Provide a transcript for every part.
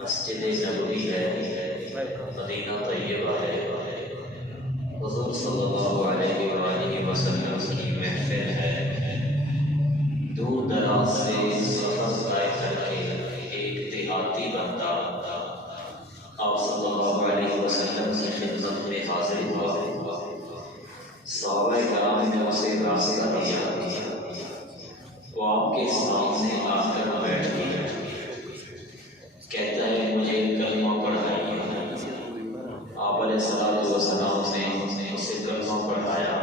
مسجد نبوی ہے، مدینہ طیبہ ہے، حضور صلی اللہ علیہ وآلہ وسلم کی محفل ہے۔ دور دراز سے سفر طے کر کے ایک دیہاتی بندہ آپ صلی اللہ علیہ وسلم کی خدمت میں حاضر ہوا۔ صحابہ کرام نے اسے راستہ دیا، وہ آپ کے سامنے آ کر بیٹھ گیا، کہتا ہے مجھے کلمہ پڑھائیے۔ آپ علیہ السلام نے اسے کلمہ پڑھایا،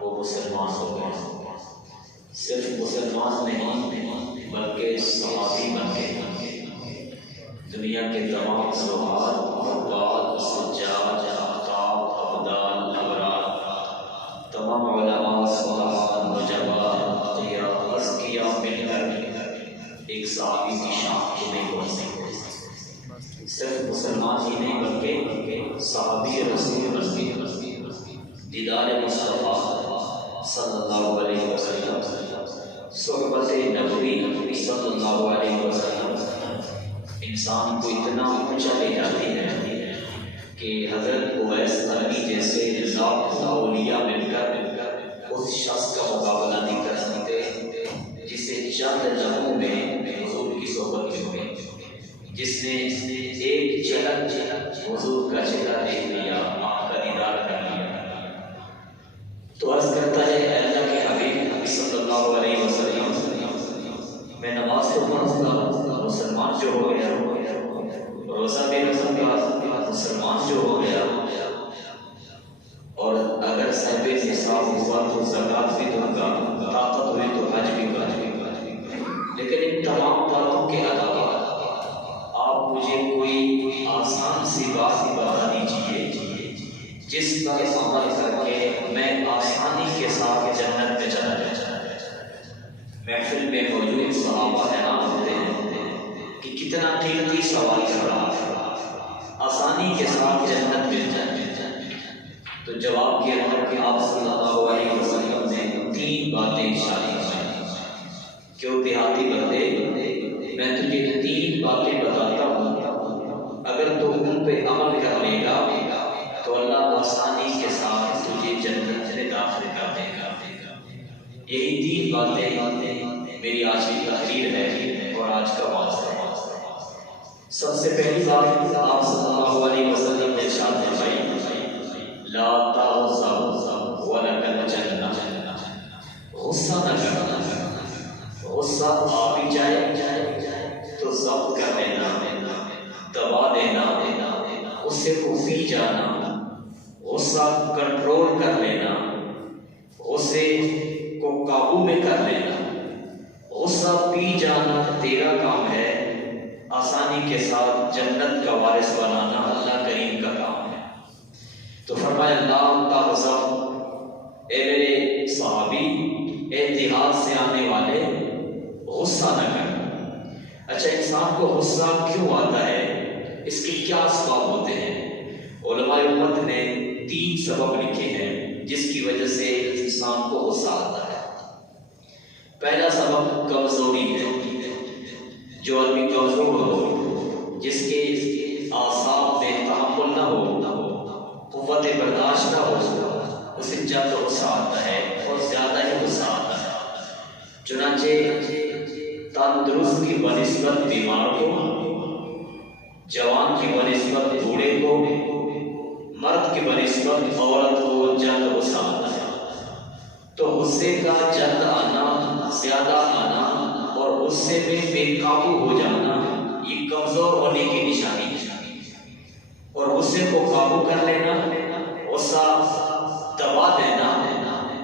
وہ مسلمان ہو گیا۔ صرف مسلمان نہیں بلکہ صحابی بن گئے۔ دنیا کے تمام زہاد، عباد، سجاد، اقطاب، ابدال، ابرار، تمام علماء، صالحان، نجباء، اتقیاء، اذکیاء مل کر ایک صحابی کی شان کو نہیں پہنچ سکتے۔ صرف مسلمان ہی نہیں بلکہ صحابی رسول دیدار مصطفیٰ صلی اللہ علیہ وسلم، صحبت نبوی صلی اللہ علیہ وسلم انسان کو اتنا اونچا لے جاتی ہے کہ حضرت اویس قرنی جیسے لاکھ اولیاء مل کر اس شخص کا مقابلہ نہیں کر سکتے جسے چند لمحوں میں حضور کی صحبت میں ہوئی، جس نے ایک جھلک حضور کا چہرہ دیکھ لیا، آنکھ کا دیدار کر لیا، تو عرض کرتا ہے اے اللہ کے حبیب صلی اللہ علیہ وسلم، میں نماز تو پڑھوں گا، مسلمان جو ہو گیا، روزہ بھی رکھوں گا، مسلمان جو ہو گیا، اور اگر صاحب نصاب ہوا تو زکوٰۃ بھی دوں گا، طاقت ہوئی تو حج بھی کروں گا، لیکن ان تمام باتوں کے علاوہ آپ مجھے کوئی آسان سی بات بتا دیجیے جس پر عمل کر کے میں آسانی کے ساتھ جنت میں چلا جاؤں۔ محفل میں موجود صحابہ حیران ہوتے ہیں کہ کتنا قیمتی سوال کر رہا ہے، آسانی کے ساتھ جنت مل جائے۔ تو جواب کے اندر کہ آپ صلی اللہ علیہ وسلم نے 3 باتیں ارشاد فرمائیں، کیوں دیہاتی بندے میں تجھے 3 باتیں بتاتا ہوں، اگر تو ان پہ عمل کر لے گا تو اللہ آسانی کے ساتھ تجھے جنت میں داخل کر دے گا۔ یہی 3 باتیں میری آج کی تقریر ہے اور آج کا واعظ ہے۔ سب سے پہلی بات آپ صلی اللہ علیہ وسلم نے ارشاد فرمائی لا تغضب ولک الجنہ، غصہ نہ کرنا، غصہ آ بھی جائے تو ضبط کر لینا، دبا دینا، غصے کو پی جانا، غصہ کنٹرول کر لینا، غصے کو قابو میں کر لینا، غصہ پی جانا تیرا کام ہے، آسانی کے ساتھ جنت کا وارث بنانا اللہ کریم کا کام ہے۔ تو فرمایا لا تغضب، اے میرے صحابی، اتحاد سے آنے والے غصہ نہ کر۔ اچھا، انسان کو غصہ کیوں آتا ہے؟ اس کے کیا اسباب ہوتے ہیں؟ علماء امت نے 3 سبب لکھے ہیں جس کی وجہ سے انسان کو غصہ آتا ہے۔ پہلا سبب کمزوری ہے۔ جو آدمی کمزور ہو، جس کے اعصاب میں تحمل نہ ہو، قوت برداشت نہ ہو، اسے جلد غصہ آتا ہے اور زیادہ ہی غصہ آتا ہے۔ چنانچہ تندرست کی بنسبت بیمار کو، جوان کی بنسبت بوڑھے کو، مرد کی بنسبت عورت کو جلد غصہ آتا ہے۔ تو غصے کا جلد آنا، زیادہ آنا اور غصے میں بے قابو ہو جانا، یہ کمزور ہونے کی نشانی ہے۔ اور غصے کو قابو کر لینا، غصہ دبا دینا،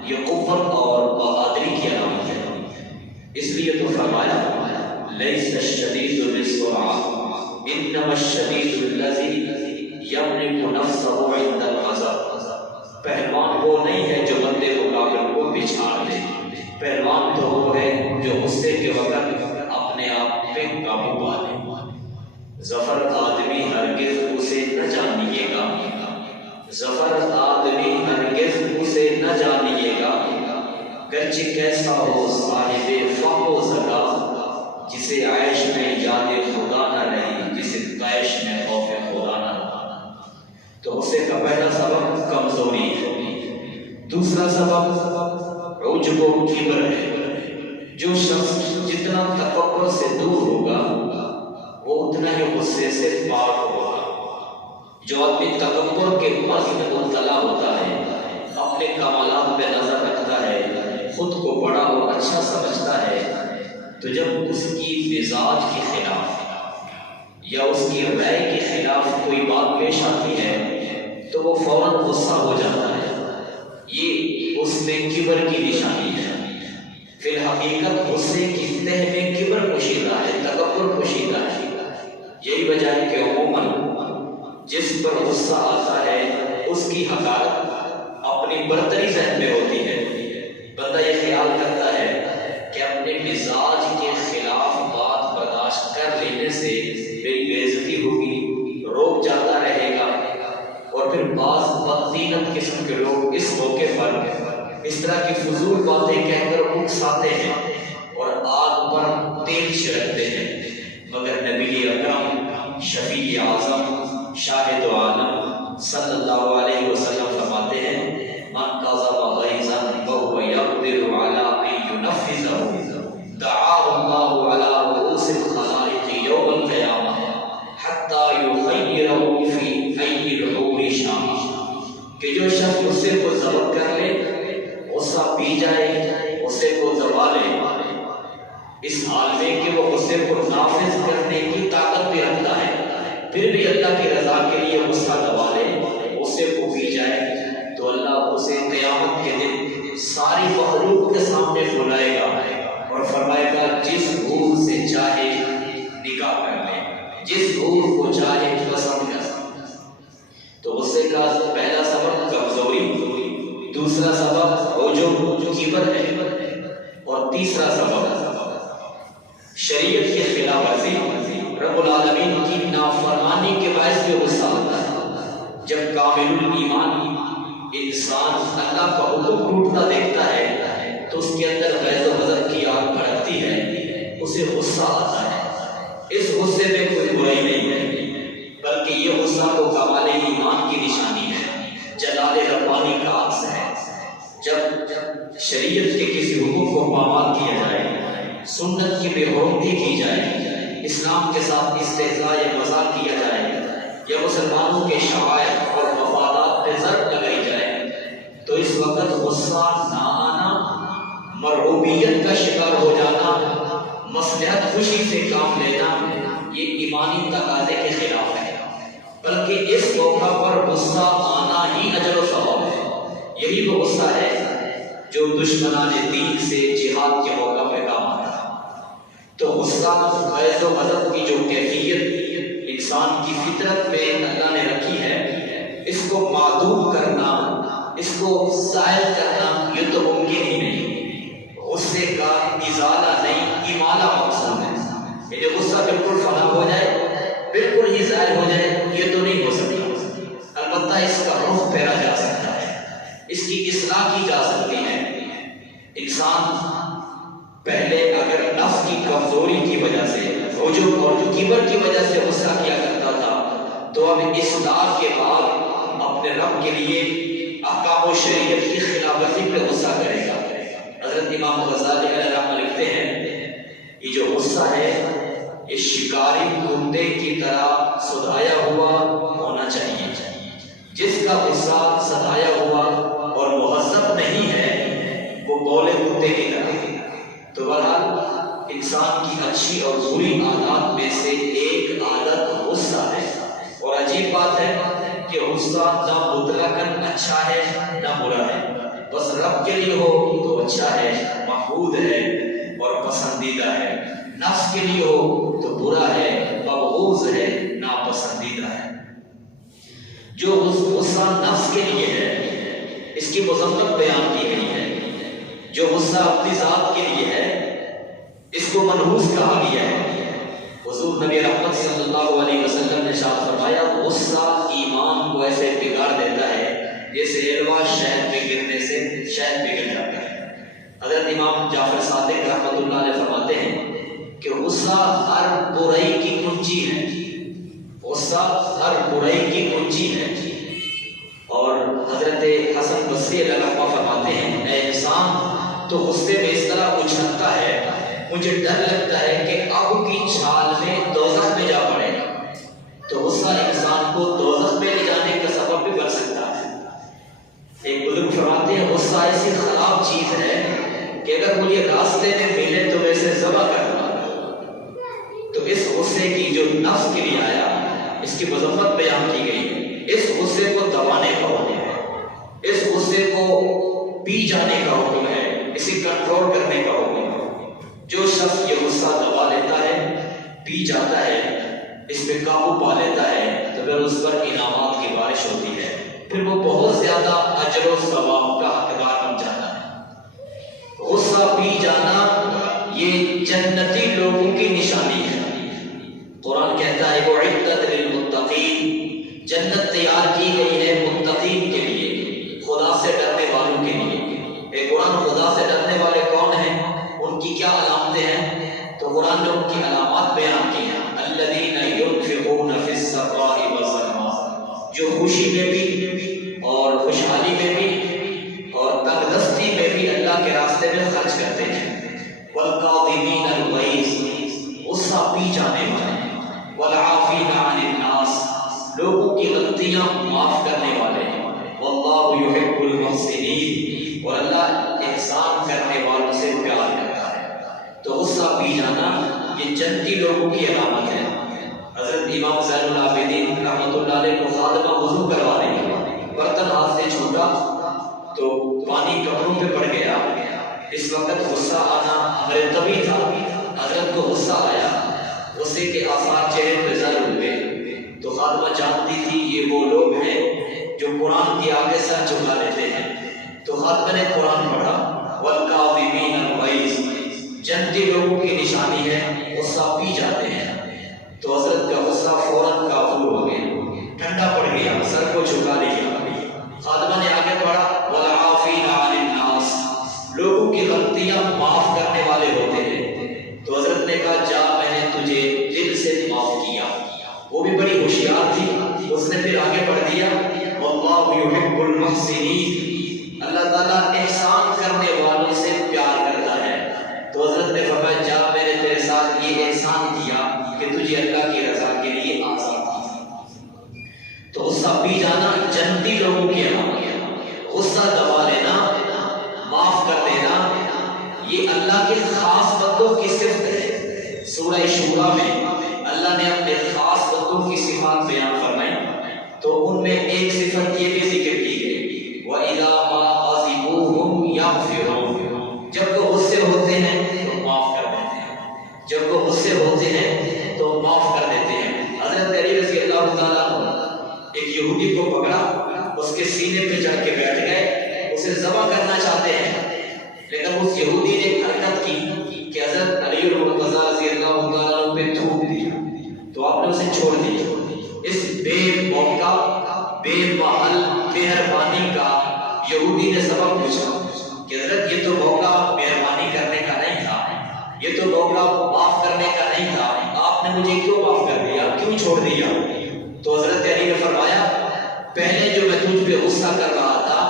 یہ قوت اور بہادری کی علامت ہے۔ اس لیے تو فرمایا لیس الشدید بالسرعة انما الشدید الذی یملک نفسه عند الغضب۔ پہلوان وہ نہیں ہے جو بندے مقابل کو پچھاڑ دے، پہلوان تو وہ ہے جو غصے کے وقت اپنے آپ پہ قابو پا لے۔ ظفر آدمی ہرگز اسے نہ جانیے گا، ظفر آدمی ہرگز اسے نہ جانیے گا، گرچہ کیسا ہو صاحب فہم و ذکا، جسے عیش میں یاد خدا نہ رہی، جسے عیش میں خوف خدا نہ رہا۔ تو غصے کا پہلا سبب کمزوری ہے۔ دوسرا سبب عجب و کبر ہے۔ جو شخص جتنا تکبر سے دور ہوگا وہ اتنا ہی غصے سے پاک ہوگا۔ جو آدمی تکبر کے مرض میں مبتلا ہوتا ہے، اپنے کمالات پہ نظر رکھتا ہے، خود کو بڑا اور اچھا سمجھتا ہے، تو جب اس کی مزاج کے خلاف یا اس کی رائے کے خلاف کوئی بات پیش آتی ہے تو وہ فوراً غصہ ہو جاتا ہے۔ یہ اس میں کبر کی نشانی ہے۔ پھر حقیقت غصے کی تہ میں کبر پوشیدہ ہے، تکبر پوشیدہ ہے۔ یہی وجہ ہے کہ عموماً جس پر غصہ آتا ہے اس کی حقارت اپنی برتری ذہن میں ہوتی ہے۔ بندہ یہ خیال کرتا ہے کہ اپنے مزاج کے خلاف بات برداشت کر لینے سے میری بے عزتی ہوگی، روک جاتا رہے گا۔ اور پھر بعض بدطینت قسم کے لوگ اس موقع پر اس طرح کی فضول باتیں کہہ کر اکساتے ہیں اور آگ پر تیل چھڑکتے ہیں، مگر نبی اکرم شفیع اعظم شاہد عالم صلی اللہ علیہ وسلم فرماتے ہیں من کظم غیظا وهو يقدر على ان ينفذه دعاه الله على رؤوس الخلائق يوم القيامة حتى يخيره في اي الحور شاء۔ کہ جو شخص غصے کو ضبط کر لے، غصہ پی جائے، غصے کو دبا لے، اس حال میں کہ وہ غصے کو نافذ کرنے کی طاقت بھی رکھتا ہے، پھر بھی اللہ کی رضا کے لیے غصہ دبا لے، غصے کو پی جائے، تو اللہ اسے قیامت کے دن ساری مخلوق کے سامنے بلائے گا اور فرمائے گا جس حور سے چاہے نکاح کر لے، جس حور کو چاہے پسند کر۔ تو غصے کا پہلا سبب کمزوری، دوسرا سبب عجب کبر ہے، اور تیسرا سبب شریعت کے خلاف ورزی، رب العالمین کی نافرمانی کے باعث بھی غصہ ہوتا ہے۔ جب کامل الایمان انسان اللہ کا حکم ٹوٹتا دیکھتا ہے تو اس کے اندر غیظ و غضب کی آگ بھڑکتی ہے، اسے غصہ آتا ہے۔ اس غصے میں کوئی برائی نہیں ہے، بلکہ یہ غصہ تو کمال ایمان کی نشانی ہے، جلال ربانی کا عکس ہے۔ جب شریعت کے کسی حکم کو پامال کیا جائے، سنت کی بے حرمتی کی جائے، اسلام کے ساتھ استہزاء یا مذاق کیا جائے، یا مسلمانوں کے شعائر اور مفادات پہ ضرب لگائی جائے تو اس وقت غصہ نہ آنا، مرعوبیت کا شکار ہو جانا، مصلحت خوشی سے کام لینا، یہ ایمانی تقاضے کے خلاف ہے، بلکہ اس موقع پر غصہ آنا ہی اجر و ثواب ہے۔ یہی وہ غصہ ہے جو دشمنان دین سے جہاد کے موقع پہ کام آتا ہے۔ تو غصہ غیظ و غضب کی جو کیفیت انسان کی فطرت میں اللہ نے رکھی ہے، اس کو معدوم کرنا، اس کو زائل کرنا یہ تو ممکن ہی نہیں۔ غصے کا ازالہ نہیں، امالہ مقصود ہے۔ یہ غصہ بالکل فنا ہو جائے، بالکل ہی زائل ہو جائے، یہ تو نہیں ہو سکتا۔ البتہ اس کا رخ پھیرا جا سکتا ہے، اس کی اصلاح کی جا سکتی ہے۔ انسان پہلے اگر نفس کی کمزوری کی وجہ سے، عجب اور کبر کی وجہ سے غصہ کیا کرتا تھا، تو اب اصلاح کے بعد اپنے رب کے لیے احکام و شریعت کی خلاف ورزی پہ غصہ کرے گا۔ حضرت امام غزالی علیہ الرحمہ لکھتے ہیں یہ جو غصہ ہے یہ شکاری کتے کی طرح سدھایا ہوا ہونا چاہیے۔ جس کا غصہ سدھایا ہوا اور مہذب نہیں ہے وہ بولے کتے کی طرح۔ تو بہرحال انسان کی اچھی اور بری عادات میں سے ایک عادت غصہ ہے، اور عجیب بات ہے کہ غصہ نہ مطلقاً اچھا ہے نہ برا ہے، بس رب کے لیے ہو تو اچھا ہے، محمود ہے اور پسندیدہ ہے، نفس کے لیے ہو تو برا ہے، مبغوض ہے، ناپسندیدہ ہے۔ جو غصہ نفس کے لیے ہے اس کی مذمت بیان کی گئی ہے، جو غصہ اپنی ذات کے لیے ہے اس کو منحوس کہا گیا ہے۔ حضور نبی رحمت صلی اللہ علیہ وسلم نے ارشاد فرمایا غصہ ایمان کو ایسے بگاڑ دیتا ہے جیسے علوا شہد میں گرنے سے شہد بگڑ جاتا ہے۔ حضرت امام جعفر صادق رحمۃ اللہ علیہ فرماتے ہیں کہ غصہ ہر برائی کی کنجی ہے، غصہ ہر برائی کی کنجی ہے۔ اور حضرت حسن بصری علیہ الرحمہ فرماتے ہیں اے انسان تو غصے میں اس طرح اچھلتا ہے مجھے ڈر لگتا ہے کہ اب کی چھال میں دوزخ میں جا پڑے گا۔ تو غصہ انسان کو دوزخ میں لے جانے کا سبب بھی بن سکتا ہے۔ ایک بزرگ فرماتے ہیں غصہ ایسی خراب چیز ہے کہ اگر مجھے راستے میں ملے تو ویسے ذبح کرنا۔ تو اس غصے کی جو نفس کے لیے آیا اس کی مذمت بیان کی گئی، اس غصے کو دبانے کا حکم ہے، اس غصے کو پی جانے کا حکم ہے، اسے کنٹرول کرنے کا حکم ہے۔ جو شخص یہ غصہ دبا لیتا ہے، پی جاتا ہے، اس پہ قابو پا لیتا ہے تو پھر اس پر انعامات کی بارش ہوتی ہے، پھر وہ بہت زیادہ اجر و ثواب کا حقدار بن جاتا ہے۔ غصہ پی جانا یہ جنتی لوگوں کی نشانی ہے۔ قرآن کہتا ہے وَعِدَّتْ لِلْمُتَّقِينَ، جنت تیار کی گئی ہے متقین کے لیے، خدا سے ڈرنے والوں کے لیے۔ اے قرآن خدا سے ڈرنے والے کون ہیں، ان کی کیا علامتیں ہیں؟ تو قرآن نے ان کی علامات بیان کی ہیں۔ الذین ينفقون فی السراء والضراء، جو خوشی میں بھی اور خوشحالی میں بھی اور تنگ دستی میں بھی اللہ کے راستے میں خرچ کرتے ہیں۔ والکاظمین الغیظ، غصہ پی جانے والے، والعافین عن الناس، لوگوں کی غلطیاں معاف کرنے والے، واللہ یحب المحسنین، اور اللہ احسان کرنے والوں سے پیار کرتا ہے۔ تو غصہ پی جانا یہ جنتی لوگوں کی علامت ہے۔ حضرت امام زین العابدین رحمۃ اللہ علیہ کو خادمہ وضو کروا رہی، برتن ہاتھ سے چھوٹا تو پانی کپڑوں پہ پڑ گیا۔ اس وقت غصہ آنا امر طبیعی تھا، حضرت کو غصہ آیا، غصے کے آثار چہرے پہ ظاہر ہوئے۔ تو خادمہ جانتی تھی یہ وہ لوگ ہیں جو قرآن کے آگے سر جھکا لیتے ہیں، تو خادمہ نے قرآن پڑھا والکاظمین الغیظ، جنتی لوگوں کی نشانی ہے غصہ پی جاتے ہیں۔ تو حضرت کا غصہ فوراً کافور ہو گیا، ٹھنڈا پڑ گیا، سر کو جھکا لیا۔ خادمہ نے آگے پڑھا والعافین عن الناس، لوگوں کی غلطیاں معاف کرنے والے ہوتے ہیں۔ تو حضرت نے کہا جا میں نے تجھے دل سے معاف کیا۔ وہ بھی بڑی ہوشیار تھی، اس نے پھر آگے پڑھ دیا واللہ یحب المحسنین، اللہ تعالیٰ احسان کرنے والوں سے پیار کرتا ہے۔ تو حضرت نے فرمایا جا میں نے تیرے ساتھ یہ احسان کیا کہ تجھے اللہ کی رضا کے لیے آزاد کیا۔ یہودی کو پکڑا، اس کے سینے پہ چڑھ کے بیٹھ گئے، اسے ذبح کرنا چاہتے ہیں، لیکن اس یہودی نے حرکت کی کہ حضرت علی المرتضیٰ رضی اللہ تعالیٰ عنہ پہ تھوک دیا، تو آپ نے اسے چھوڑ دیا۔ اس بے موقع، بے محل مہربانی کا یہودی نے سبب پوچھا کہ حضرت یہ تو موقع مہربانی کرنے کا نہیں تھا، یہ تو موقع معاف کرنے کا نہیں تھا، آپ نے مجھے کیوں معاف کر دیا، کیوں چھوڑ دیا؟ تو حضرت علی نے فرمایا پہلے جو میں تجھ پہ غصہ کر رہا تھا،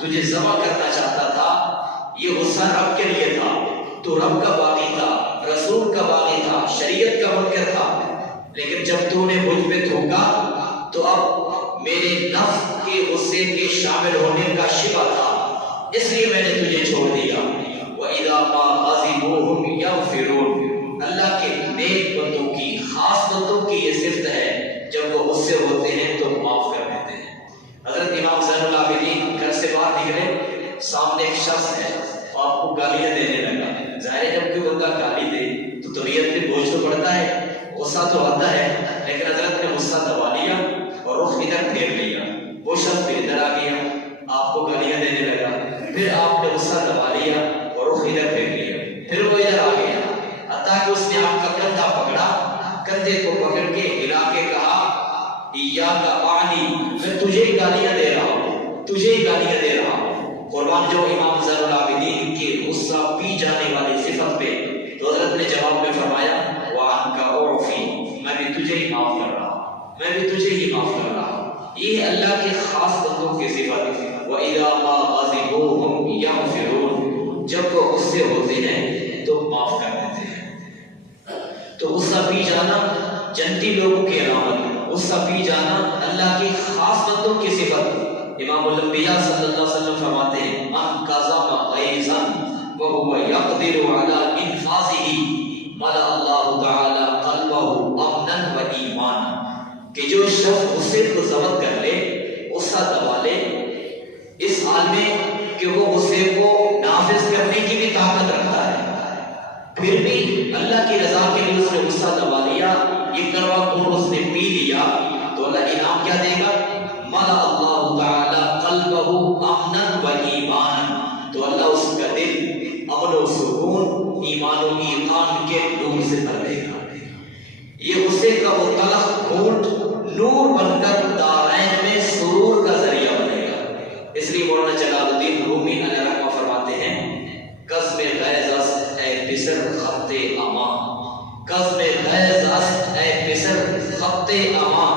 تجھے ذبح کرنا چاہتا تھا، یہ غصہ رب کے لیے تھا، تو رب کا باغی تھا، رسول کا باغی تھا، شریعت کا منکر تھا، لیکن جب تو نے مجھ پہ تھوکا تو اب میرے نفس کے غصے کے شامل ہونے کا شبہ تھا، اس لیے میں نے تجھے چھوڑ دیا۔ وَإِذَا مَا غَضِبُوا يَغْفِرُونَ، اللہ کے نیک بندوں کی، خاص بندوں کی یہ صفت ہے، جب وہ غصے ہوتے ہیں تو معاف کر دیتے ہیں۔ حضرت امام زین العابدین گھر سے باہر نکلے، سامنے ایک شخص ہے اور آپ کو گالیاں دینے لگا۔ ظاہر ہے جب کوئی بندہ گالی دے تو طبیعت پہ بوجھ تو پڑتا ہے، غصہ تو آتا ہے، لیکن حضرت نے غصہ دبا لیا اور رخ ادھر پھیر لیا۔ وہ شخص پھر ادھر آ گیا، آپ کو گالیاں دینے لگا، پھر آپ نے غصہ دبا لیا اور رخ ادھر پھیر لیا، پھر وہ ادھر آ گیا، حتیٰ کہ اس نے آپ کا کندھا پکڑا، کندھے کو پکڑ کے ہلا کے کہا ایاک اعنی، میں تجھے ہی گالیاں دے رہا ہوں، تجھے ہی گالیاں دے رہا ہوں۔ قربان جو امام زین العابدین کے غصہ پی جانے والی صفت پہ تو حضرت نے جواب میں فرمایا وعنک اعفی، میں بھی تجھے ہی معاف کر رہا ہوں، میں بھی تجھے ہی معاف کر رہا ہوں۔ یہ ہے اللہ کے خاص بندوں کی صفت۔ وَإِذَا مَا غَضِبُوا هُمْ يَغْفِرُونَ، جب وہ غصے ہوتے ہیں تو معاف کر دیتے ہیں۔ تو غصہ پی جانا جنتی لوگوں کی علامت، غصہ پی جانا اللہ کے خاص بندوں کی صفت۔ امام الانبیاء صلی اللہ علیہ وسلم فرماتے ہیں من کظم غیظا وهو يقدر على انفاذه ملأ اللہ تعالی قلبه امنا و ایمانا، کہ جو شخص غصے کو ضبط کر لے، غصہ دبا لے، اس حال میں کہ وہ غصے کو نافذ کرنے کی بھی طاقت رکھتا ہے، پھر بھی اللہ کی رضا کے لیے اس نے غصہ دبا لیا، یہ کڑوا خون اس نے پی لیا، تو اللہ انعام کیا دے گا؟ ملأ اللہ تعالی قلبہ امنا و ایمانا، تو اللہ اس کا دل امن و سکون، ایمان و ایقان کے نور سے بھر دے گا۔ یہ غصے کا وہ تلخ گھونٹ نور بن کر دارین میں سرور کا ذریعہ بنے گا۔ اس لیے مولانا جلال الدین رومی علیہ رحمہ فرماتے ہیں قزم غیظ است اے پسر خط اما، قزم غیظ است اے پسر خط اما،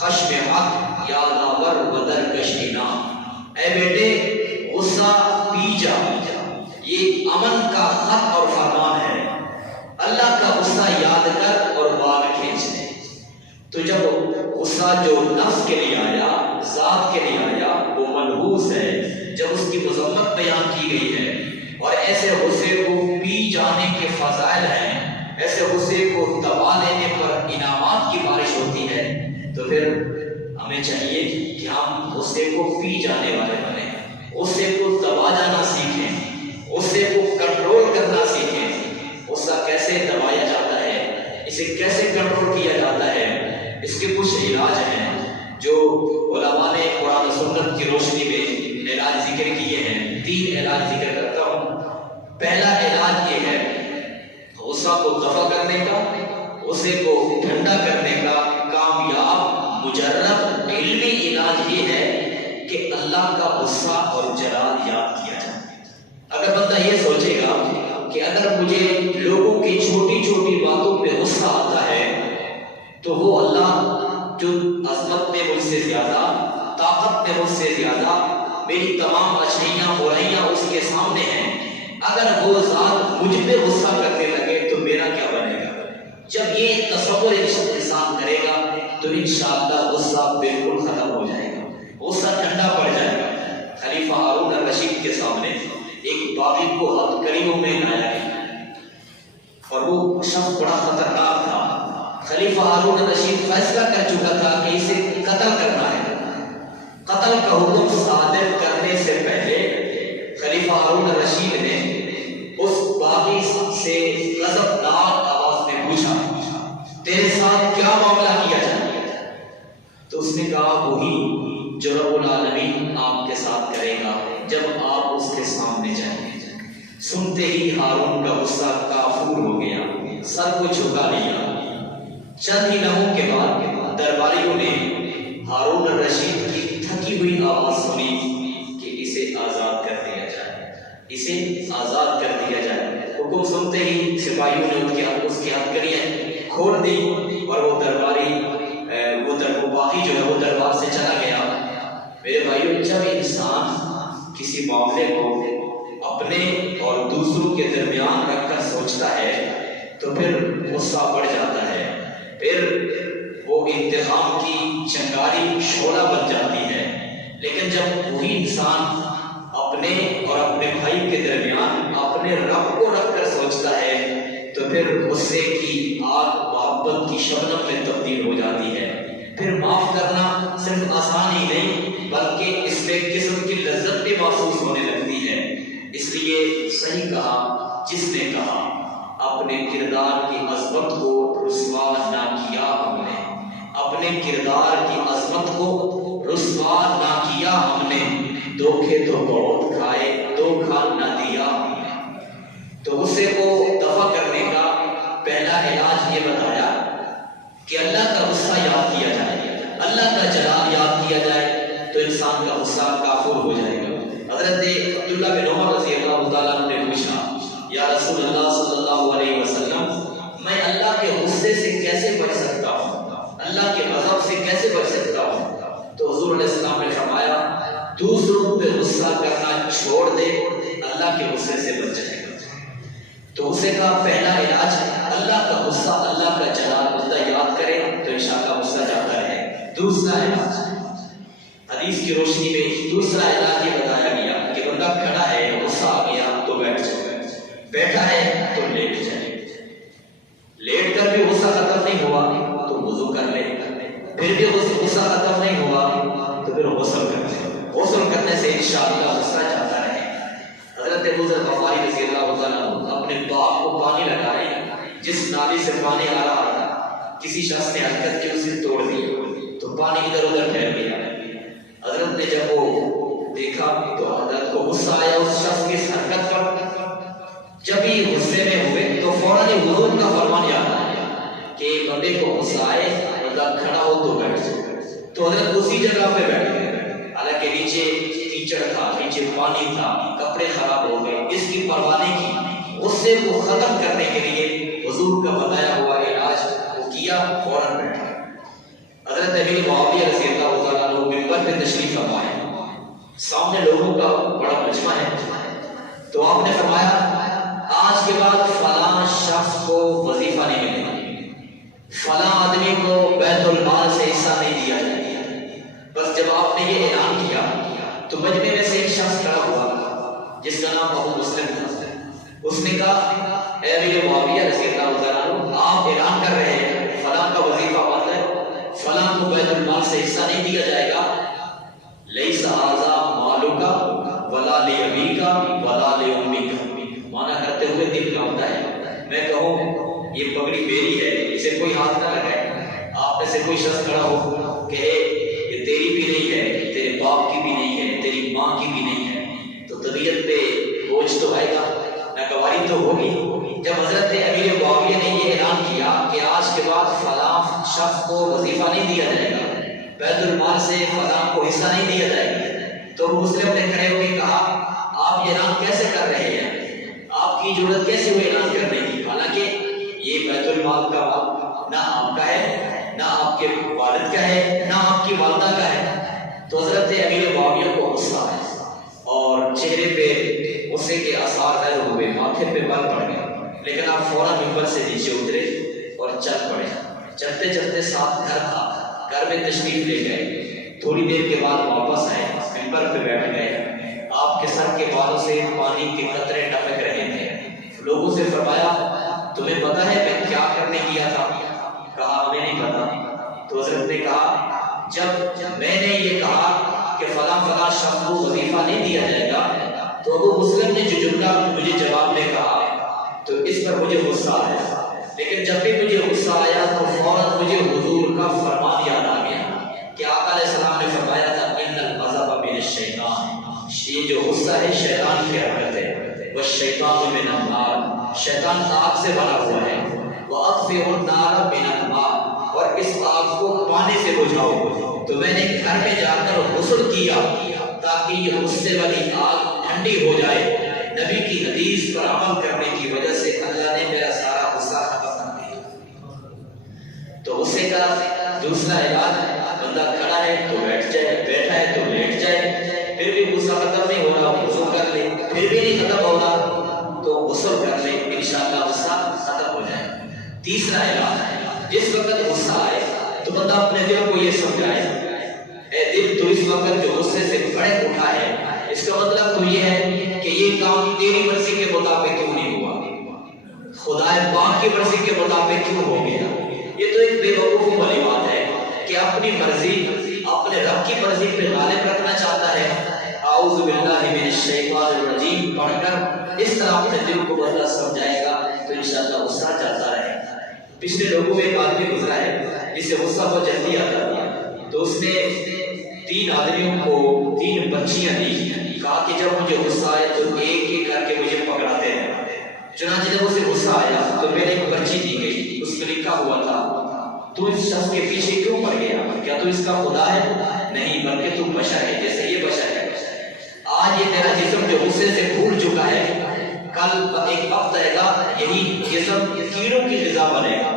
خشم حق یادآور و درکشینا، اے بیٹے غصہ پی جا، یہ امن کا خط اور فرمان ہے، اللہ کا غصہ یاد کر اور باغ کھینچ لے۔ تو جب غصہ جو نفس کے لیے آیا، ذات کے لیے آیا، وہ منحوس ہے، جب اس کی مذمت بیان کی گئی ہے، اور ایسے غصے کو پی جانے کے فضائل ہیں، ایسے غصے کو دبا لینے پر انعامات کی بارش ہوتی ہے، تو پھر ہمیں چاہیے کہ ہم غصے کو پی جانے والے بنیں، غصے کو دبا جانا سیکھیں، غصے کو کنٹرول کرنا سیکھیں۔ غصہ کیسے دبایا جاتا ہے، اسے کیسے کنٹرول کیا جاتا ہے، اس کے کچھ علاج ہیں جو علماء نے قرآن و سنت کی روشنی میں علاج ذکر کیے ہیں۔ 3 علاج ذکر کرتا ہوں۔ پہلا علاج یہ ہے غصہ کو دفع کرنے کا، غصے کو ٹھنڈا کرنے کا کامیاب مجرب علمی علاج یہ ہے کہ اللہ کا غصہ اور جلال یاد کیا جائے۔ اگر بندہ یہ سوچے گا کہ اگر مجھے لوگوں کی چھوٹی چھوٹی باتوں پہ غصہ آتا ہے تو وہ اللہ جو عظمت میں مجھ سے زیادہ، طاقت میں مجھ سے زیادہ، میری تمام اچھائیاں برائیاں اس کے سامنے ہیں، اگر وہ ذات مجھ پہ غصہ کرنے لگے تو میرا کیا بنے گا؟ جب یہ تصور انسان کرے گا تو انشاءاللہ غصہ بالکل ختم ہو جائے گا، غصہ ٹھنڈا پڑ جائے گا۔ خلیفہ ہارون الرشید کے سامنے ایک باغی کو ہتھ کڑیوں میں لایا گیا اور وہ شخص بڑا خطرناک تھا۔ خلیفہ ہارون الرشید فیصلہ کر چکا تھا کہ اسے قتل کرنا ہے۔ قتل کا حکم صادر کرنے سے پہلے خلیفہ ہارون الرشید نے اس باغی سے غضبناک آواز میں پوچھا تیرے ساتھ کیا معاملہ کیا جائے؟ تو اس نے کہا وہی جو رب العالمین آپ کے ساتھ کرے گا جب آپ اس کے سامنے جائیں گے۔ سنتے ہی ہارون کا غصہ کافور ہو گیا، سر کو جھکا لیا۔ چند ہی لمحوں کے بعد درباریوں نے ہارون الرشید کی تھکی ہوئی آواز سنی کہ اسے آزاد کر دیا جائے، اسے آزاد کر دیا جائے۔ حکم سنتے ہی سپاہیوں نے اس کی ہتھکڑیاں کھول دی اور وہ باغی جو ہے وہ دربار سے چلا گیا۔ میرے بھائیوں، جب انسان کسی معاملے کو اپنے اور دوسروں کے درمیان رکھ کر سوچتا ہے تو پھر غصہ بڑھ جاتا ہے، پھر وہ انتقام کی چنگاری شعلہ بن جاتی ہے۔ لیکن جب وہی انسان اپنے اور اپنے بھائی کے درمیان اپنے رب کو رکھ کر سوچتا ہے تو پھر غصے کی آگ محبت کی شبنم میں تبدیل ہو جاتی ہے۔ پھر معاف کرنا صرف آسان ہی نہیں بلکہ اس میں قسم کی لذت بھی محسوس ہونے لگتی ہے۔ اس لیے صحیح کہا جس نے کہا اپنے کردار کی عظمت کو رسوا نہ کیا ہم نے، اپنے کردار کی عظمت کو رسوا نہ کیا ہم نے، دھوکے تو بہت کھائے دھوکا نہ دیا ہم نے۔ تو غصے کو دفع کرنے کا پہلا علاج یہ بتایا کہ اللہ کا غصہ یاد کیا جائے، اللہ کا جلال یاد کیا جائے تو انسان کا غصہ کافور ہو جائے گا۔ حضرت عبداللہ بن عمر رضی اللہ تعالیٰ عنہ نے پوچھا یا رسول اللہ صلی اللہ علیہ وسلم میں اللہ کے غصے سے کیسے بچ سکتا ہوں، اللہ کے غضب سے کیسے بچ سکتا ہوں؟ تو حضور علیہ السلام نے فرمایا دوسروں پہ غصہ کرنا چھوڑ دے، اللہ کے غصے سے بچ جائے گا۔ تو غصے کا پہلا علاج اللہ کا غصہ، اللہ کا جلال بندہ یاد کرے تو انشاءاللہ غصہ جاتا رہے۔ دوسرا علاج حدیث کی روشنی میں دوسرا علاج یہ بتایا گیا کہ بندہ کھڑا ہے غصہ آ گیا تو بیٹھ جائے، بیٹھا ہے تو لیٹ جائے، لیٹ کر بھی غصہ ختم نہیں ہوا تو وضو کر لے، پھر بھی غصہ ختم نہیں ہوا تو پھر غسل کر لے، غسل کرنے سے انشاءاللہ غصہ جاتا رہے۔ حضرت ابو ذر غفاری رضی اللہ تعالیٰ عنہ اپنے باغ کو پانی لگائے، جس نالی سے پانی آ رہا تھا کسی شخص نے حرکت کی اسے توڑ دی تو پانی ادھر ادھر پھیل گیا۔ حضرت نے جب وہ دیکھا تو حضرت کو غصہ آیا اس شخص کی اس حرکت پر۔ جب ہی غصے میں ہوئے تو فوراً ہی حضور کا فرمان یاد آیا کہ بندے کو غصہ آئے بندہ کھڑا ہو تو بیٹھ جائے، تو حضرت اسی جگہ پہ بیٹھ گئے، حالانکہ نیچے کیچڑ تھا، نیچے پانی تھا، کپڑے خراب ہو گئے، اس کی پرواہ نہیں کی۔ غصے کو ختم کرنے کے لیے حضور کا بتایا ہوا علاج وہ کیا، فوراً بیٹھ گئے۔ حضرت امیر معاویہ رضی اللہ تعالیٰ عنہ منبر پہ تشریف فرمائے، سامنے لوگوں کا بڑا مجمع ہے، تو آپ نے فرمایا آج کے بعد فلاں شخص کو وظیفہ نہیں ملے گا، فلاں آدمی کو بیت المال سے حصہ نہیں دیا جائے گا۔ بس جب آپ نے یہ اعلان کیا تو مجمع میں سے ایک شخص کھڑا ہوا جس کا نام ابو مسلم تھا۔ اس نے کہا اے امیر معاویہ رضی اللہ تعالیٰ عنہ آپ اعلان کر رہے ہیں فلاں کا وظیفہ بند ہے، فلاں کو بیت المال سے حصہ نہیں دیا جائے گا، لیس ھذا مالک ولا لابیک ولا لامک، مانا کرتے ہوئے دل کانپتا ہے۔ میں کہوں یہ پگڑی میری ہے، اسے کوئی ہاتھ نہ لگائے۔ آپ میں سے کوئی شخص کھڑا ہو کہ یہ تیری بھی نہیں ہے، تیرے باپ کی بھی نہیں ہے، تیری ماں کی بھی نہیں ہے، تو طبیعت پہ بوجھ تو آئے گا، ناگواری تو ہوگی۔ جب حضرت امیر معاویہ نے یہ اعلان کیا کہ آج کے بعد فلاں شخص کو وظیفہ نہیں دیا جائے گا، بیت المال سے فلاں کو حصہ نہیں دیا جائے گا، تو مسلم نے کھڑے ہو کے کہا آپ یہ اعلان کیسے کر رہے ہیں، آپ کی ضرورت کیسے ہوئی اعلان کرنے کی، حالانکہ یہ بیت المال کا نہ آپ کا ہے، نہ آپ کے والد کا ہے، نہ آپ کی والدہ کا ہے۔ تو حضرت امیر معاویہ کو غصہ آیا اور چہرے پہ غصے کے آثار ظاہر ہوئے، ماتھے پہ بل پڑ گیا، لیکن آپ فوراً منبر سے نیچے اترے اور چل پڑے۔ چلتے چلتے ساتھ گھر تھا، گھر میں تشریف لے گئے، تھوڑی دیر کے بعد واپس آئے، منبر پہ بیٹھ گئے، آپ کے سر کے بالوں سے پانی کے قطرے ٹپک رہے تھے۔ لوگوں سے فرمایا تمہیں پتا ہے میں کیا کرنے گیا تھا؟ کہا ہمیں نہیں پتا۔ تو حضرت نے کہا جب میں نے یہ کہا کہ فلاں فلاں شخص کو وظیفہ نہیں دیا جائے گا تو ابو مسلم نے جو جملہ مجھے جواب میں کہا تو اس پر مجھے غصہ آیا، لیکن جب بھی مجھے غصہ آیا تو فوراً مجھے حضور کا فرمان یاد آ گیا کہ آپ ہے شیطان کی حرکت ہے. والشیطان من النار، شیطان آگ سے بنا ہوا ہے. وَأَطْفِئُ النَّارَ مِنَ الْمَاءِ، اور اس آگ کو پانی سے بجھاؤ. تو میں نے گھر میں جا کر غسل کیا تاکہ یہ غصے والی آگ ٹھنڈی ہو جائے. نبی کی حدیث پر عمل کرنے کی وجہ سے اللہ نے میرا سارا غصہ ختم کر دیا. تو غصے کا دوسرا علاج، بندہ کھڑا ہے تو بیٹھ جائے، بیٹھا ہے تو لیٹ جائے، پھر بھی غصہ ختم نہیں ہو رہا غسل کر لے، پھر بھی نہیں ختم ہو رہا تو غسل کر لے، انشاءاللہ غصہ ختم ہو جائے. تیسرا علاج، جس وقت غصہ آئے تو بندہ اپنے دل کو یہ سمجھائے، اے دل تو اس وقت جو غصے سے بھڑک اٹھا ہے، اس کا مطلب تو یہ ہے کہ یہ کام تیری مرضی کے مطابق کیوں نہیں ہوا، خدا پاک کی مرضی کے مطابق کیوں ہو گیا. یہ تو ایک بے وقوفی والی بات ہے کہ اپنی مرضی اپنے رب کی مرضی پہ غالب رکھنا چاہتا ہے. اعوذ باللہ من الشیطان الرجیم پڑھ کر اس طرح اپنے دل کو بندہ سمجھائے گا تو انشاءاللہ غصہ جاتا رہے گا. پچھلے لوگوں میں ایک آدمی گزرا ہے جسے غصہ بہت جلدی آتا تھا، تو اس نے 3 آدمیوں کو 3 بچیاں دی، کہا کہ جب مجھے غصہ آئے تو ایک ایک کر کے مجھے پکڑاتے ہیں. چنانچہ جب اسے غصہ آیا تو میں نے ایک پرچی دی گئی، اس پہ لکھا ہوا تھا تو اس شخص کے پیچھے کیوں پڑ گیا، کیا تو اس کا خدا ہے؟ نہیں، بلکہ تو بشر ہے جیسے یہ بشر ہے. آج یہ تیرا جسم جو غصے سے پھول چکا ہے، کل ایک وقت آئے گا یہی جسم کیڑوں کی غذا بنے گا.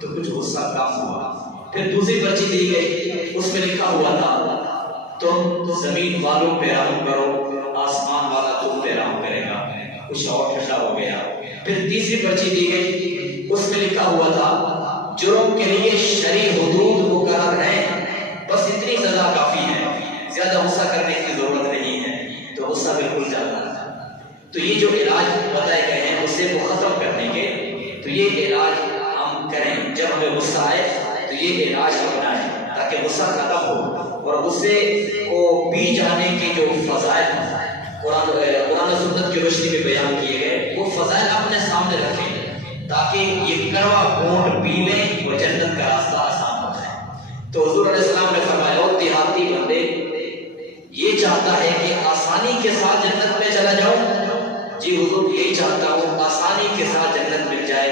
تو کچھ غصہ کام ہوا. پھر دوسری پرچی دی گئی، اس میں لکھا ہوا تھا تم زمین والوں پہ رحم کرو، آسمان والا تم پہ رحم کرے گا. کچھ اور ٹھنڈا ہو گیا. پھر تیسری پرچی دی گئی، اس میں لکھا ہوا تھا جرم کے لیے شرعی حدود مقرر ہیں، بس اتنی سزا کافی ہے، زیادہ غصہ کرنے کی ضرورت نہیں ہے. تو غصہ بالکل جاتا ہے. تو یہ جو علاج بتائے گئے ہیں غصے کو ختم کرنے کے، تو یہ علاج ہم کریں. جب ہمیں غصہ آئے تو یہ علاج اپنائیں تاکہ غصہ ختم ہو. اور غصے کو پی جانے کے جو فضائل قرآن و سنت کی روشنی میں بیان کیے گئے، وہ فضائل اپنے سامنے رکھیں تاکہ یہ کڑوا گھونٹ پی لیں اور جنت کا راستہ آسان ہو جائے. تو حضور علیہ السلام نے فرمایا اور دیہاتی بندے یہ چاہتا ہے کہ آسانی کے ساتھ جنت میں چلا جاؤ. جی حضور یہی چاہتا ہوں آسانی کے ساتھ جنت مل جائے.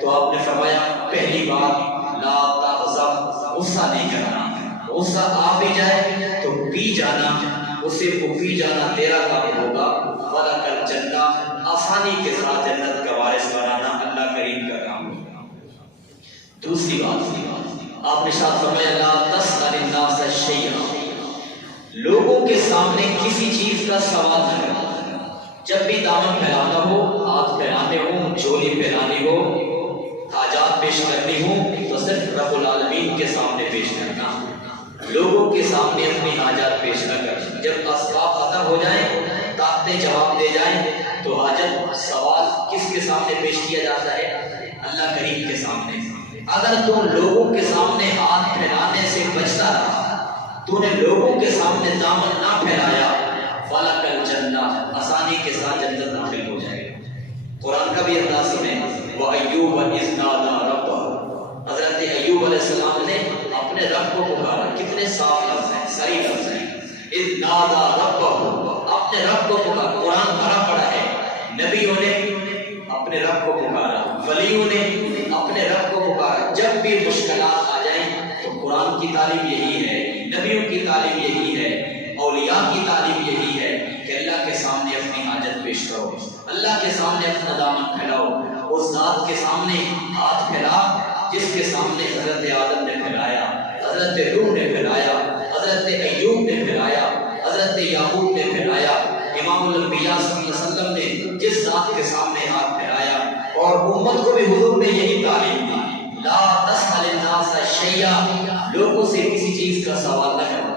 تو آپ نے فرمایا پہلی بات لا تغضب، غصہ نہیں کرنا. غصہ آ بھی جائے تو پی جانا، اسے کو پی جانا تیرا کام ہوگا. وَلَكَ الْجَنَّةُ، آسانی کے ساتھ جنت کا وارث بنانا اللہ کریم کا کام ہوگا. دوسری بات آپ نے شاید فرمایا لا تسأل الناس شیئا، لوگوں کے سامنے کسی چیز کا سوال نہ کرنا. جب بھی دامن پھیلانا ہو، ہاتھ پھیلانے ہو، جھولی پھیلانی ہو، حاجات پیش کرنی ہو تو صرف رب العالمین کے سامنے پیش کرنا، لوگوں کے سامنے اپنی حاجات پیش نہ کرنا. جب اسباب عطا ہو جائیں، طاقتیں جواب دے جائیں تو حاجت سوال کس کے سامنے پیش کیا جاتا ہے؟ اللہ کریم کے سامنے. اگر تو لوگوں کے سامنے ہاتھ پھیلانے سے بچتا رہا، تو نے لوگوں کے سامنے دامن نہ پھیلایا، فَلَكَ الْجَنَّةُ، آسانی کے ساتھ جنت داخل ہو جائے گا. قرآن کا بھی انداز سنیں وَأَيُّوبَ إِذْ نَادَىٰ رَبَّهُ، حضرت ایوب علیہ السلام نے اپنے رب کو پکارا. کتنے صاف لفظ ہیں، صحیح لفظ ہیں. اِذْ نَادَىٰ رَبَّهُ، اپنے رب کو پکارا. قرآن بھرا پڑا ہے، نبیوں نے اپنے رب کو پکارا، ولیوں نے اپنے رب کو پکارا. جب بھی مشکلات آ جائیں تو قرآن کی تعلیم یہی ہے، نبیوں کی تعلیم یہی ہے، اولیاء کی تعلیم یہی ہے کہ اللہ کے سامنے اپنی حاجت پیش کرو، اللہ کے سامنے اپنا دامن پھیلاؤ. اس ذات کے سامنے ہاتھ پھیلا جس کے سامنے حضرت آدم نے پھیلایا، حضرت نوح نے پھیلایا، حضرت ایوب نے پھیلایا، حضرت یعقوب نے پھیلایا، امام الانبیاء صلی اللہ علیہ وسلم نے جس ذات کے سامنے ہاتھ پھیلایا. اور امت کو بھی حضور نے یہی تعلیم دی لا تسأل الناس شیئا، لوگوں سے کسی چیز کا سوال نہ کرنا.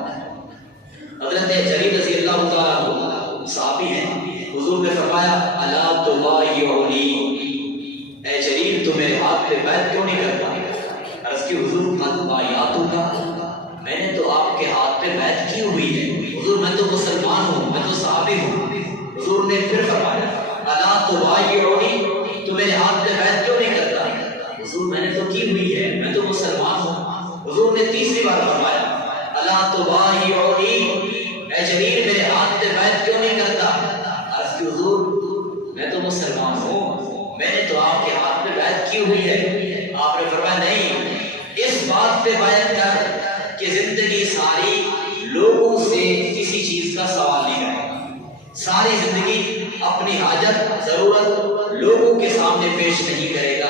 حضرت جریر رضی اللہ تعالیٰ صحابی ہیں، حضور نے فرمایا الا تبایعنی، اے جریر تو میرے ہاتھ پہ بیعت کیوں نہیں کرتا؟ عرض کی حضور قد بایعتک، میں نے تو آپ کے ہاتھ پہ بیعت کی ہوئی ہے. حضور میں تو مسلمان ہوں، میں تو صحابی ہوں. حضور نے پھر فرمایا الا تبایعنی، تو میرے ہاتھ پہ بیعت کیوں نہیں کرتا؟ حضور میں نے تو کی ہوئی ہے، میں تو مسلمان ہوں. حضور نے تیسری بار فرمایا الا تبایعنی، اے جریر میرے ہاتھ پہ بیعت کیوں نہیں کرتا؟ مسلمان ہوں، میں نے تو آپ کے ہاتھ پہ بیعت کی ہوئی ہے۔ آپ نے فرمایا نہیں، اس بات پہ بیعت کر کہ زندگی ساری لوگوں سے کسی چیز کا سوال نہیں کرے گا، ساری زندگی اپنی حاجت ضرورت لوگوں کے سامنے پیش نہیں کرے گا،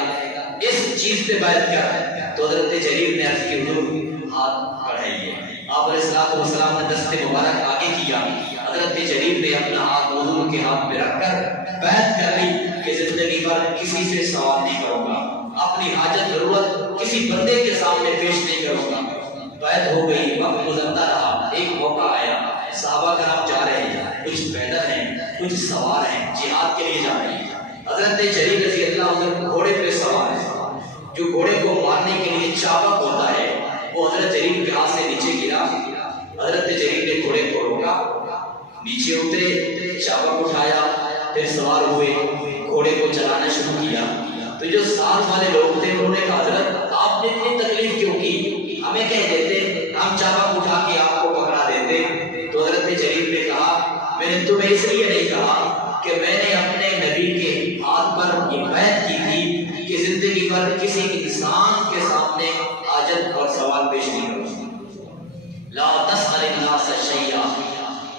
اس چیز پہ بیعت کر۔ تو حضرت جریر نے عرض کی حضور ہاتھ بڑھائیے۔ آپ علیہ السلام نے دست مبارک آگے کیا، حضرت جریر نے اپنا ہاتھ حضور کے ہاتھ پہ رکھ کر بیعت کر لی کہ زندگی بھر کسی سے سوال نہیں کروں گا، اپنی حاجت ضرورت کسی بندے کے سامنے پیش نہیں کروں گا۔ بیعت ہو گئی، وقت گزرتا رہا، ایک موقع آیا، صحابہ کرام جا رہے ہیں، کچھ پیدل ہیں کچھ سوار ہیں، جہاد کے لیے جا رہے ہیں۔ حضرت جریر رضی اللہ عنہ گھوڑے پہ سوار ہے، جو گھوڑے کو مارنے کے لیے چابک ہوتا ہے وہ حضرت جریر کے ہاتھ سے نیچے گرا۔ حضرت جریر نے گھوڑے کو روکا، نیچے اترے، چابک اٹھایا، پھر سوار ہوئے، گھوڑے کو چلانا شروع کیا۔ تو جو ساتھ والے لوگ تھے انہوں نے کہا حضرت آپ نے اتنی تکلیف کیوں کی، ہمیں کہہ دیتے ہم چابک اٹھا کے آپ کو پکڑا دیتے۔ تو حضرت جریر نے کہا میں نے تمہیں اس لیے نہیں کہا کہ میں نے اپنے نبی کے ہاتھ پر یہ بیعت کی تھی کہ زندگی بھر کسی انسان کے سامنے حاجت اور سوال پیش نہیں کروں، لا تسأل الناس شیئا،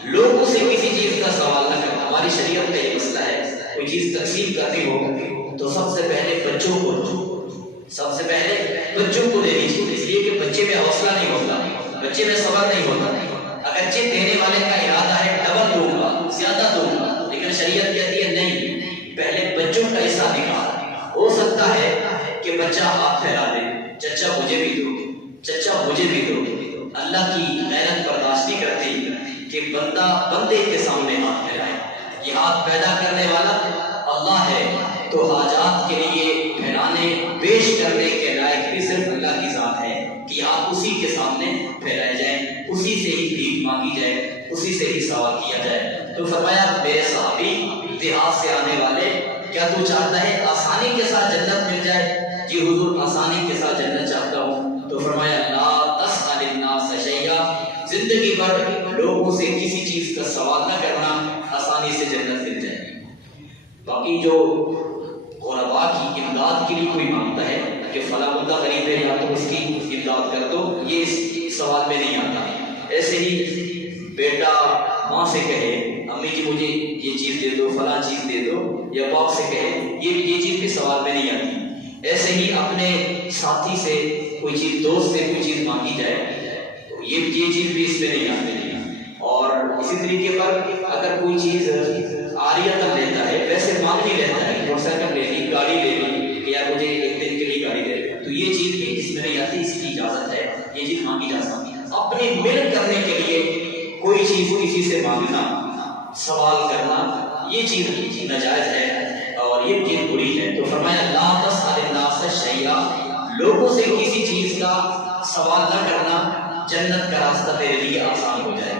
لوگوں سے کسی چیز کا سوال نہ کرنا۔ ہماری شریعت کا یہ مسئلہ ہے، کوئی چیز تقسیم کرنی ہو تو سب سے پہلے بچوں کو دو، سب سے پہلے بچوں کو دینی چاہیے، اس لیے کہ بچے میں حوصلہ نہیں ہوتا، بچے میں صبر نہیں ہوتا۔ اگرچہ دینے والے کا ارادہ ہے ڈبل دوں گا زیادہ دوں گا، لیکن شریعت کہتی ہے نہیں، پہلے بچوں کا حصہ نکال۔ ہو سکتا ہے کہ بچہ ہاتھ پھیلا دے، چچا مجھے بھی دو، چچا مجھے بھی دو۔ اللہ کی غیرت برداشت نہیں کرتی کہ بندہ بندے کے سامنے ہاتھ پھیلائے۔ یہ ہاتھ پیدا کرنے والا اللہ ہے، تو حاجات کے لیے پھیلانے پیش کرنے کے لائق بھی صرف اللہ کی ذات ہے کہ ہاتھ اسی کے سامنے پھیلائے جائیں، اسی سے ہی بھیک مانگی جائے، اسی سے ہی سوال کیا جائے۔ تو فرمایا میرے صحابی دیہات سے آنے والے، کیا تو چاہتا ہے آسانی کے ساتھ جنت مل جائے؟ جی حضور آسانی کے ساتھ جنت چاہتا ہوں۔ تو فرمایا لا تسأل الناس شیئا، زندگی بھر لوگوں سے کسی چیز کا سوال نہ کرنا، آسانی سے جنت مل جائے۔ باقی جو غرباء کی امداد کے لیے کوئی مانگتا ہے کہ فلاں بندہ غریب ہے یا تو اس کی امداد کر دو، یہ اس سوال میں نہیں آتا۔ ایسے ہی بیٹا ماں سے کہے امی جی مجھے یہ چیز دے دو، فلاں چیز دے دو، یا باپ سے کہے یہ چیز بھی سوال میں نہیں آتی۔ ایسے ہی اپنے ساتھی سے کوئی چیز، دوست سے کوئی چیز مانگی جائے تو یہ چیز بھی اس میں نہیں آتی۔ اور اسی طریقے پر اگر کوئی چیز عاریۃً لیتا ہے، ویسے مانگ نہیں لیتا ہے، موٹر سائیکل لے لی، گاڑی لے لی کہ یار مجھے ایک دن کے لیے گاڑی دے، تو یہ چیز بھی اس میں نہیں آتی، اس کی اجازت ہے، یہ چیز مانگی جا سکتی ہے۔ اپنے مل کرنے کے لیے کوئی چیز کسی سے مانگنا، سوال کرنا، یہ چیز ناجائز ہے اور یہ چیز بری ہے۔ تو فرمایا لا تسأل الناس شیئا، لوگوں سے کسی چیز کا سوال نہ کرنا، جنت کا راستہ تیرے لیے آسان ہو جائے۔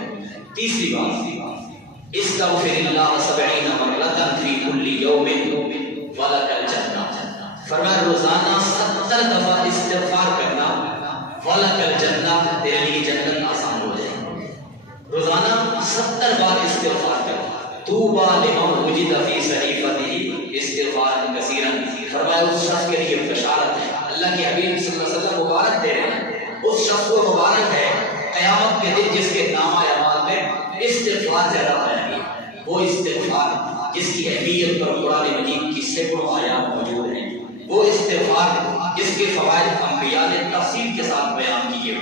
تیسری بات، استغفر اللہ 70 مرۃ فی کل یوم ولک الجنہ، فرمایا روزانہ 70 دفعہ استغفار کرنا، ولک الجنہ، تیرے لیے جنت آسان ہو جائے۔ روزانہ 70 بار استغفار کرنا، طوبی لمن وجد فی صحیفتہ استغفارا کثیرا، فرمایا اس شخص کے لیے بشارت ہے، اللہ کے حبیب صلی اللہ علیہ وسلم مبارک دے رہے ہیں، اس شخص کو مبارک ہے قیامت کے دن جس کے نامہ اعمال میں استغفار زیادہ آیا ہے۔ وہ استغفار جس کی اہمیت پر قرآن مجید کی سینکڑوں آیات موجود ہیں، وہ استغفار جس کے فوائد انبیاء نے تفصیل کے ساتھ بیان کیے،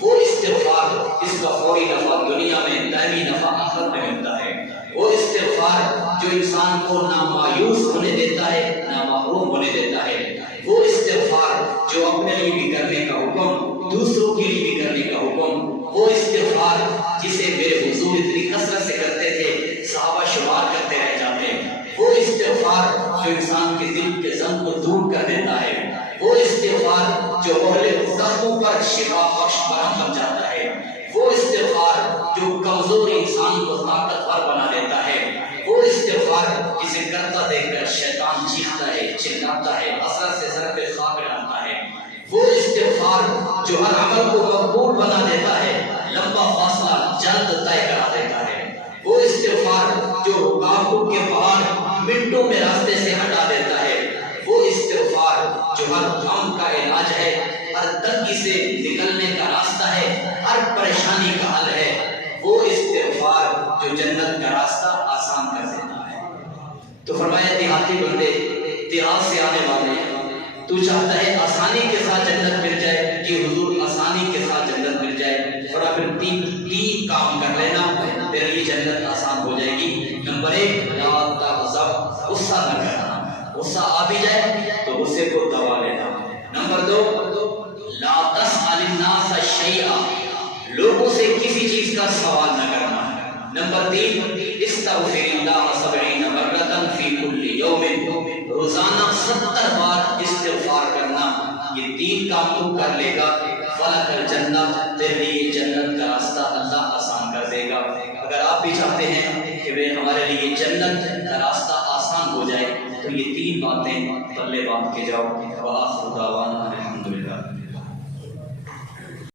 وہ استغفار جس کا فوری نفع دنیا میں، دائمی نفع آخرت میں ملتا ہے، وہ استغفار جو انسان کو نہ مایوس ہونے دیتا ہے نہ محروم ہونے دیتا ہے، وہ استغفار جو اپنے لیے بھی کرنے کا حکم، دوسروں کے لیے بھی کرنے کا حکم، وہ استغفار جسے میرے حضور اتنی کثرت سے کرتے تھے صحابہ شمار کرتے رہ جاتے ہیں، وہ استغفار جو انسان کے دل کے غم کو دور کر دیتا ہے، وہ استغفار جو اہل زخموں پر شفا بخش مرہم بن جاتا ہے، وہ استغفار جو کمزور انسان کو طاقتور بنا دیتا ہے، وہ استغفار جسے کرتا دیکھ کر شیطان چیختا ہے، چلاتا ہے، اثر سے سر پہ خاک ڈالتا ہے، وہ استغفار جو ہر عمل کو مقبول بنا دیتا ہے، لمبا فاصلہ جلد طے کرا دیتا ہے، وہ استغفار جو رکاوٹوں کے پہاڑ منٹوں میں راستے سے ہٹا دیتا ہے۔ وہ استغفار جو ہر غم کا علاج ہے، ہر تنگی سے نکلنے کا راستہ ہے، ہر پریشانی کا حل ہے، وہ استغفار جو جنت کا راستہ آسان کر دیتا ہے۔ تو فرمایا دیہاتی بندے، دیہات سے آنے والے، تو چاہتا ہے آسانی کے ساتھ جنت مل جائے؟ جی حضور آسانی کے ساتھ جنت مل جائے، تھوڑا پھر تین کام کر لینا، تیرے لیے جنت آسان ہو جائے گی۔ نمبر 1، لا تغضب، غصہ نہ کرنا، غصہ آ بھی جائے تو غصے کو دبا لینا۔ نمبر 2، لا تسأل الناس شیئا، لوگوں سے کسی چیز کا سوال نہ کرنا۔ نمبر 3، استغفر اللہ 70 مرۃ فی کل یوم، روزانہ 70 بار استغفار کرنا۔ یہ 3 کام تو کر لے گا، فلک الجنہ، تیرے لیے جنت کا راستہ اللہ آسان کر دے گا۔ اگر آپ بھی چاہتے ہیں کہ ہمارے لیے جنت کا راستہ آسان ہو جائے تو یہ 3 باتیں پلے باندھ کے جاؤ۔ وآخر دعوانا الحمدللہ۔